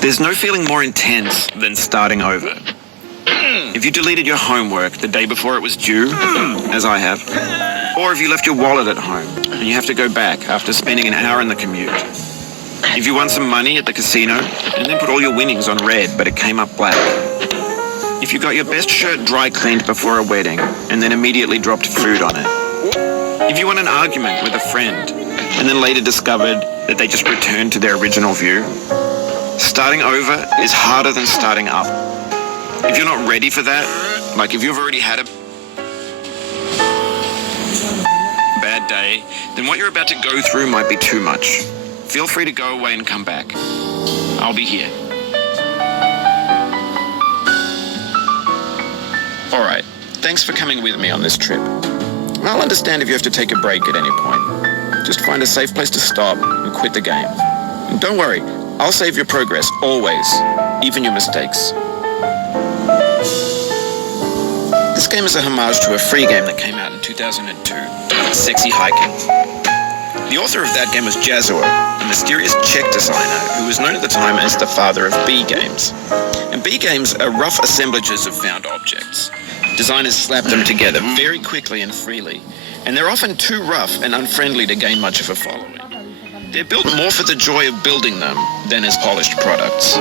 There's no feeling more intense than starting over. If you deleted your homework the day before it was due, as I have, or if you left your wallet at home and you have to go back after spending an hour in the commute. If you won some money at the casino and then put all your winnings on red but it came up black. If you got your best shirt dry cleaned before a wedding and then immediately dropped food on it. If you won an argument with a friend and then later discovered that they just returned to their original view. Starting over is harder than starting up. If you're not ready for that, like if you've already had a bad day, then what you're about to go through might be too much. Feel free to go away and come back. I'll be here. Alright, thanks for coming with me on this trip. I'll understand if you have to take a break at any point. Just find a safe place to stop and quit the game. And don't worry, I'll save your progress, always, even your mistakes. This game is a homage to a free game that came out in 2002, Sexy Hiking. The author of that game was Jazzuo, a mysterious Czech designer who was known at the time as the father of B games. And B games are rough assemblages of found objects. Designers slap them together very quickly and freely, and they're often too rough and unfriendly to gain much of a following. They're built more for the joy of building them than as polished products.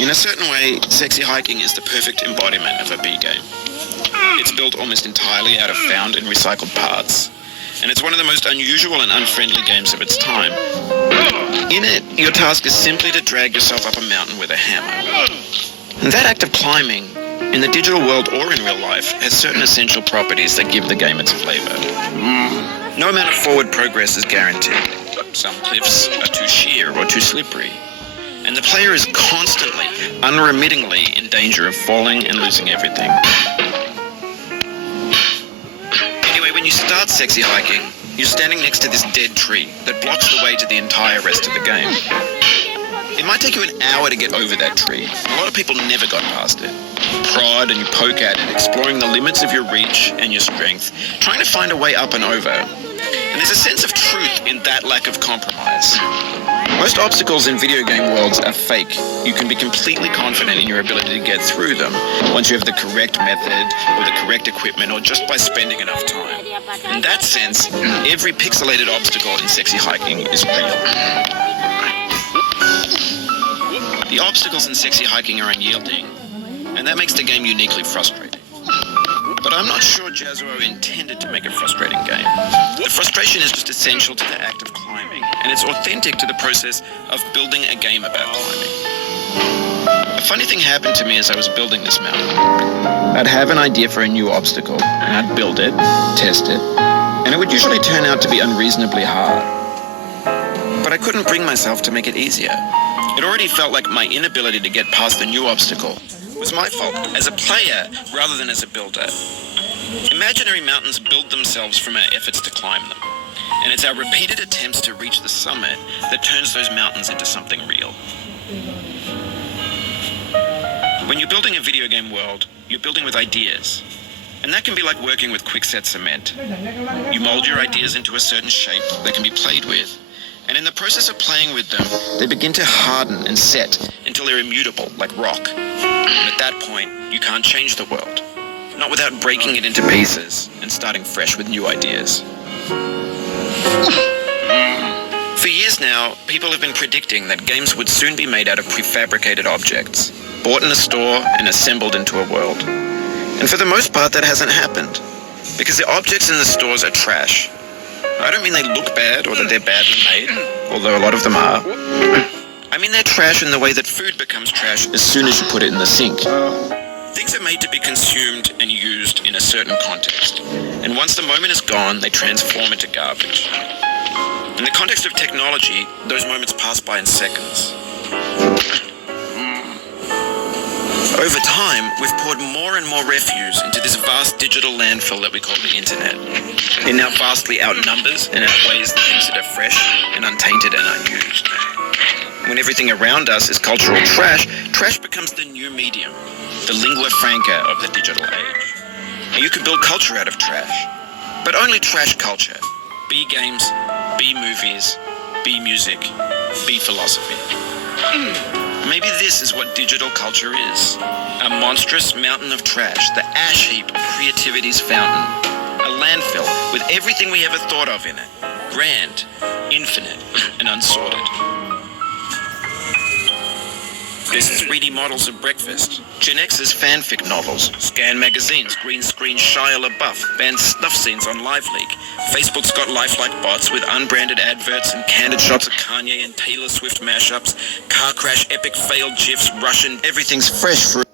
In a certain way, Sexy Hiking is the perfect embodiment of a B game. It's built almost entirely out of found and recycled parts, and it's one of the most unusual and unfriendly games of its time. In it, your task is simply to drag yourself up a mountain with a hammer. And that act of climbing, in the digital world or in real life, has certain essential properties that give the game its flavor. No amount of forward progress is guaranteed. Some cliffs are too sheer or too slippery, and the player is constantly, unremittingly in danger of falling and losing everything. Anyway, when you start Sexy Hiking, you're standing next to this dead tree that blocks the way to the entire rest of the game. It might take you an hour to get over that tree. A lot of people never got past it. Prod and you poke at it, exploring the limits of your reach and your strength, trying to find a way up and over. And there's a sense of truth in that lack of compromise. Most obstacles in video game worlds are fake. You can be completely confident in your ability to get through them once you have the correct method or the correct equipment or just by spending enough time. In that sense, every pixelated obstacle in Sexy Hiking is real. The obstacles in Sexy Hiking are unyielding, and that makes the game uniquely frustrating. But I'm not sure Jazzuo intended to make a frustrating game. The frustration is just essential to the act of climbing, and it's authentic to the process of building a game about climbing. A funny thing happened to me as I was building this mountain. I'd have an idea for a new obstacle, and I'd build it, test it, and it would usually turn out to be unreasonably hard. But I couldn't bring myself to make it easier. It already felt like my inability to get past the new obstacle was my fault as a player rather than as a builder. Imaginary mountains build themselves from our efforts to climb them, and it's our repeated attempts to reach the summit that turns those mountains into something real. When you're building a video game world, you're building with ideas, and that can be like working with quickset cement. You mold your ideas into a certain shape that can be played with, and in the process of playing with them, they begin to harden and set until they're immutable, like rock. And at that point, you can't change the world. Not without breaking it into pieces and starting fresh with new ideas. For years now, people have been predicting that games would soon be made out of prefabricated objects, bought in a store and assembled into a world. And for the most part, that hasn't happened, because the objects in the stores are trash. I don't mean they look bad or that they're badly made, although a lot of them are. I mean they're trash in the way that food becomes trash as soon as you put it in the sink. Things are made to be consumed and used in a certain context, and once the moment is gone, they transform into garbage. In the context of technology, those moments pass by in seconds. Over time, we've poured more and more refuse into this vast digital landfill that we call the internet. It now vastly outnumbers and outweighs the things that are fresh and untainted and unused. When everything around us is cultural trash, trash becomes the new medium, the lingua franca of the digital age. You can build culture out of trash, but only trash culture. B games, B movies, B music, B philosophy. Maybe this is what digital culture is. A monstrous mountain of trash, the ash heap of creativity's fountain. A landfill with everything we ever thought of in it. Grand, infinite, and unsorted. There's 3D models of breakfast, Gen X's fanfic novels, Scan magazines, green screen Shia LaBeouf, banned snuff scenes on LiveLeak. Facebook's got lifelike bots with unbranded adverts and candid shots of Kanye and Taylor Swift mashups, car crash, epic failed GIFs, Russian, everything's fresh fruit.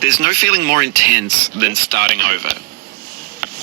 There's no feeling more intense than starting over.